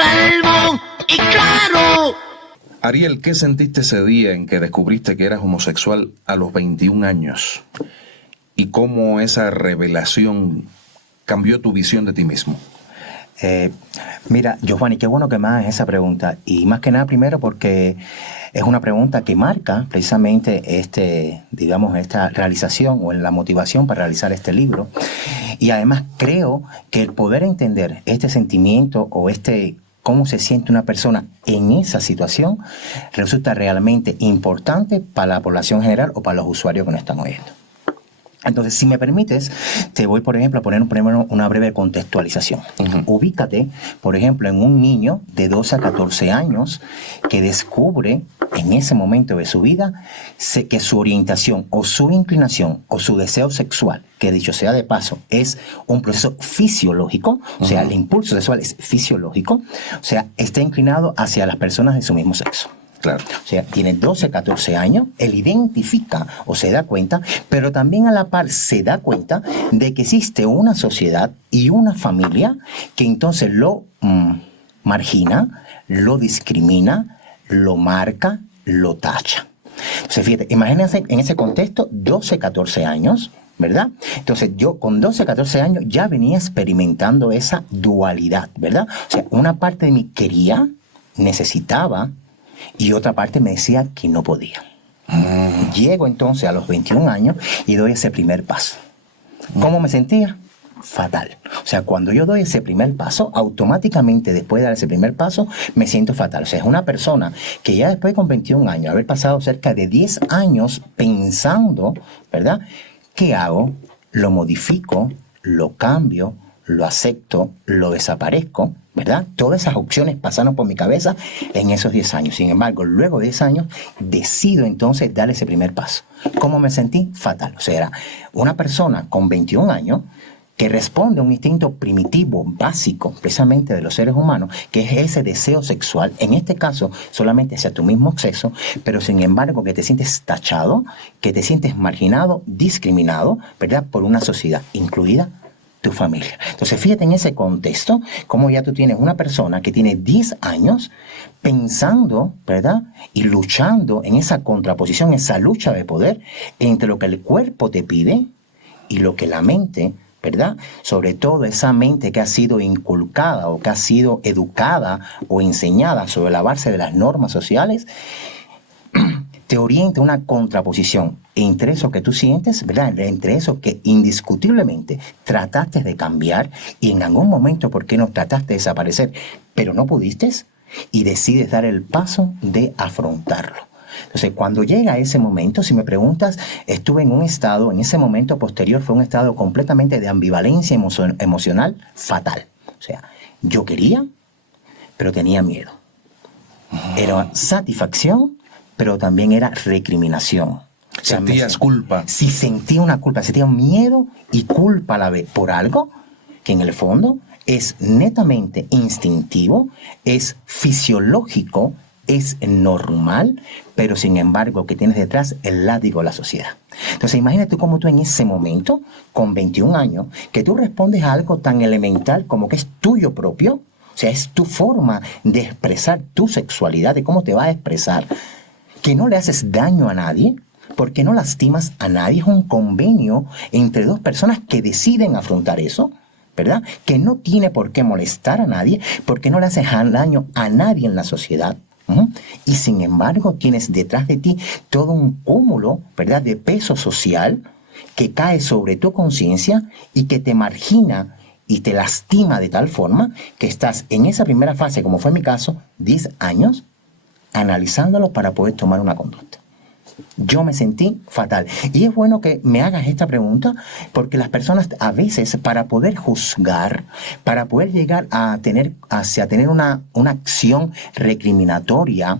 calvo y claro. Ariel, ¿qué sentiste ese día en que descubriste que eras homosexual a los 21 años? ¿Y cómo esa revelación cambió tu visión de ti mismo? Mira, Giovanni, qué bueno que me hagas esa pregunta. Y más que nada, primero, porque es una pregunta que marca precisamente esta realización o la motivación para realizar este libro. Y además creo que el poder entender este sentimiento o cómo se siente una persona en esa situación resulta realmente importante para la población general o para los usuarios que nos están oyendo. Entonces, si me permites, te voy, por ejemplo, a poner primero una breve contextualización. Ubícate, por ejemplo, en un niño de 12 a 14 años que descubre en ese momento de su vida que su orientación o su inclinación o su deseo sexual, que dicho sea de paso, es un proceso fisiológico, o sea, el impulso sexual es fisiológico, o sea, está inclinado hacia las personas de su mismo sexo. Claro. O sea, tiene 12, 14 años, él identifica o se da cuenta, pero también a la par se da cuenta de que existe una sociedad y una familia que entonces lo margina, lo discrimina, lo marca, lo tacha. Entonces, fíjate, imagínense en ese contexto, 12, 14 años, ¿verdad? Entonces yo con 12, 14 años ya venía experimentando esa dualidad, ¿verdad? O sea, una parte de mí quería, necesitaba, y otra parte me decía que no podía. Llego entonces a los 21 años y doy ese primer paso. ¿Cómo me sentía? Fatal. O sea, cuando yo doy ese primer paso, automáticamente después de dar ese primer paso, me siento fatal. O sea, es una persona que ya después con 21 años, haber pasado cerca de 10 años pensando, ¿verdad? ¿Qué hago? Lo modifico, lo cambio, lo acepto, lo desaparezco, ¿verdad? Todas esas opciones pasaron por mi cabeza en esos 10 años. Sin embargo, luego de 10 años, decido entonces dar ese primer paso. ¿Cómo me sentí? Fatal. O sea, era una persona con 21 años que responde a un instinto primitivo, básico, precisamente de los seres humanos, que es ese deseo sexual, en este caso solamente hacia tu mismo sexo, pero sin embargo que te sientes tachado, que te sientes marginado, discriminado, ¿verdad? Por una sociedad, incluida tu familia. Entonces, fíjate en ese contexto, cómo ya tú tienes una persona que tiene 10 años pensando, ¿verdad? Y luchando en esa contraposición, esa lucha de poder entre lo que el cuerpo te pide y lo que la mente, ¿verdad? Sobre todo esa mente que ha sido inculcada o que ha sido educada o enseñada sobre la base de las normas sociales, te orienta una contraposición entre eso que tú sientes, ¿verdad? Entre eso que indiscutiblemente trataste de cambiar y en algún momento, ¿por qué no trataste de desaparecer? Pero no pudiste y decides dar el paso de afrontarlo. Entonces, cuando llega ese momento, si me preguntas, estuve en un estado, en ese momento posterior fue un estado completamente de ambivalencia emocional fatal. O sea, yo quería, pero tenía miedo. Era satisfacción, pero también era recriminación. O sea, ¿Sentías culpa? Sí, sentía una culpa, sentía miedo y culpa a la vez por algo que en el fondo es netamente instintivo, es fisiológico, es normal, pero sin embargo que tienes detrás el látigo de la sociedad. Entonces imagínate cómo tú en ese momento, con 21 años, que tú respondes a algo tan elemental como que es tuyo propio, o sea, es tu forma de expresar tu sexualidad, de cómo te vas a expresar, que no le haces daño a nadie, porque no lastimas a nadie, es un convenio entre dos personas que deciden afrontar eso, ¿verdad? Que no tiene por qué molestar a nadie, porque no le haces daño a nadie en la sociedad. Y sin embargo tienes detrás de ti todo un cúmulo, ¿verdad?, de peso social que cae sobre tu conciencia y que te margina y te lastima de tal forma que estás en esa primera fase, como fue mi caso, 10 años, analizándolo para poder tomar una conducta. Yo me sentí fatal. Y es bueno que me hagas esta pregunta porque las personas a veces para poder juzgar, para poder llegar a tener una acción recriminatoria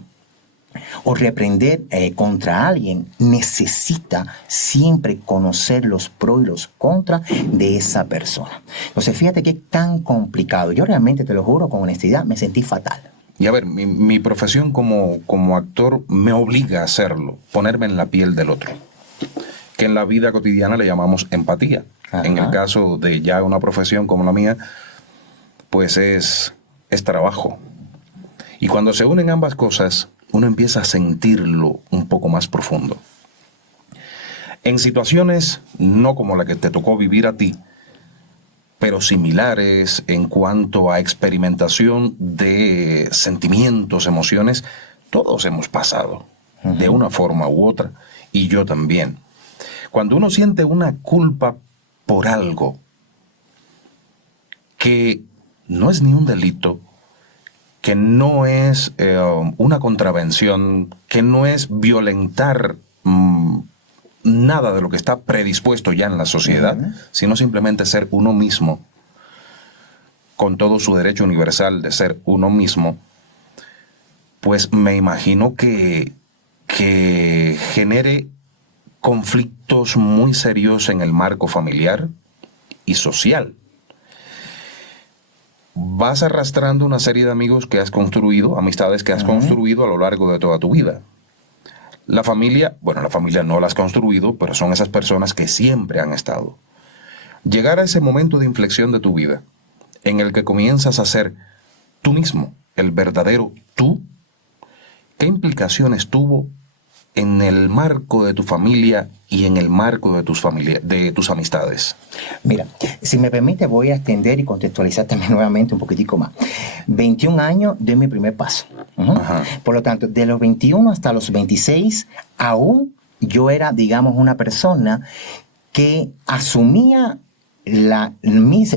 o reprender contra alguien, necesita siempre conocer los pros y los contras de esa persona. Entonces fíjate qué tan complicado. Yo realmente, te lo juro con honestidad, me sentí fatal. Y a ver, mi profesión como actor me obliga a hacerlo, ponerme en la piel del otro, que en la vida cotidiana le llamamos empatía. Ajá. En el caso de ya una profesión como la mía, pues es trabajo, Y cuando se unen ambas cosas, uno empieza a sentirlo un poco más profundo. En situaciones no como la que te tocó vivir a ti, pero similares en cuanto a experimentación de sentimientos, emociones, todos hemos pasado de una forma u otra, y yo también. Cuando uno siente una culpa por algo que no es ni un delito, que no es una contravención, que no es violentar nada de lo que está predispuesto ya en la sociedad, sino simplemente ser uno mismo, con todo su derecho universal de ser uno mismo, pues me imagino que genere conflictos muy serios en el marco familiar y social. Vas arrastrando una serie de amigos que has construido, amistades que has construido a lo largo de toda tu vida. La familia no la has construido, pero son esas personas que siempre han estado. Llegar a ese momento de inflexión de tu vida, en el que comienzas a ser tú mismo, el verdadero tú, ¿qué implicaciones tuvo en el marco de tu familia y en el marco de tus amistades? Mira, si me permite, voy a extender y contextualizar también nuevamente un poquitico más. 21 años de mi primer paso. Por lo tanto, de los 21 hasta los 26, aún yo era, digamos, una persona que asumía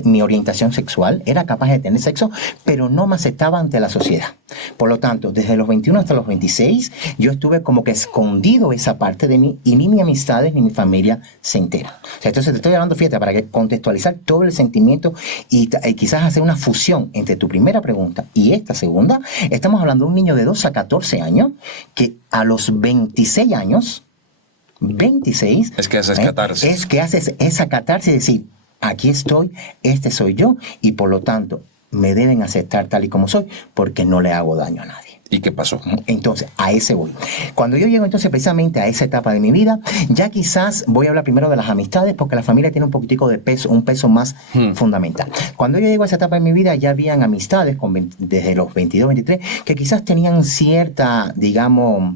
mi orientación sexual, era capaz de tener sexo, pero no me aceptaba ante la sociedad. Por lo tanto, desde los 21 hasta los 26, yo estuve como que escondido esa parte de mí, y ni mis amistades ni mi familia se enteran. O sea, entonces te estoy hablando, fíjate, para que contextualizar todo el sentimiento y quizás hacer una fusión entre tu primera pregunta y esta segunda. Estamos hablando de un niño de 2 a 14 años que a los 26 años, 26... Es que haces catarsis. Es que haces esa catarsis de decir, aquí estoy, este soy yo, y por lo tanto me deben aceptar tal y como soy, porque no le hago daño a nadie. ¿Y qué pasó? Entonces, a ese voy. Cuando yo llego entonces precisamente a esa etapa de mi vida, ya quizás voy a hablar primero de las amistades, porque la familia tiene un poquitico de peso, un peso más fundamental. Cuando yo llego a esa etapa de mi vida, ya habían amistades desde los 22, 23, que quizás tenían cierta, digamos,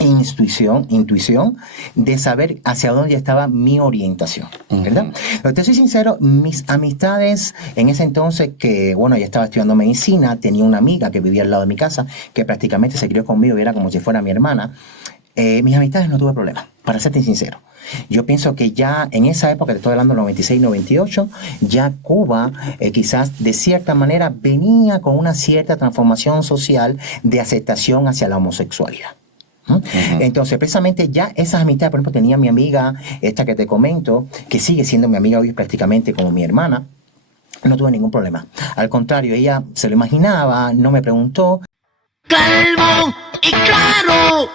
intuición de saber hacia dónde estaba mi orientación, ¿verdad? Pero te soy sincero, mis amistades en ese entonces, que bueno, ya estaba estudiando medicina, tenía una amiga que vivía al lado de mi casa, que prácticamente se crió conmigo y era como si fuera mi hermana. Mis amistades no tuve problema, para serte sincero. Yo pienso que ya en esa época, te estoy hablando del 96, 98, ya Cuba quizás de cierta manera venía con una cierta transformación social de aceptación hacia la homosexualidad. Entonces, precisamente ya esas amistades, por ejemplo, tenía mi amiga, esta que te comento, que sigue siendo mi amiga hoy prácticamente como mi hermana. No tuve ningún problema. Al contrario, ella se lo imaginaba, no me preguntó. Calmo y claro.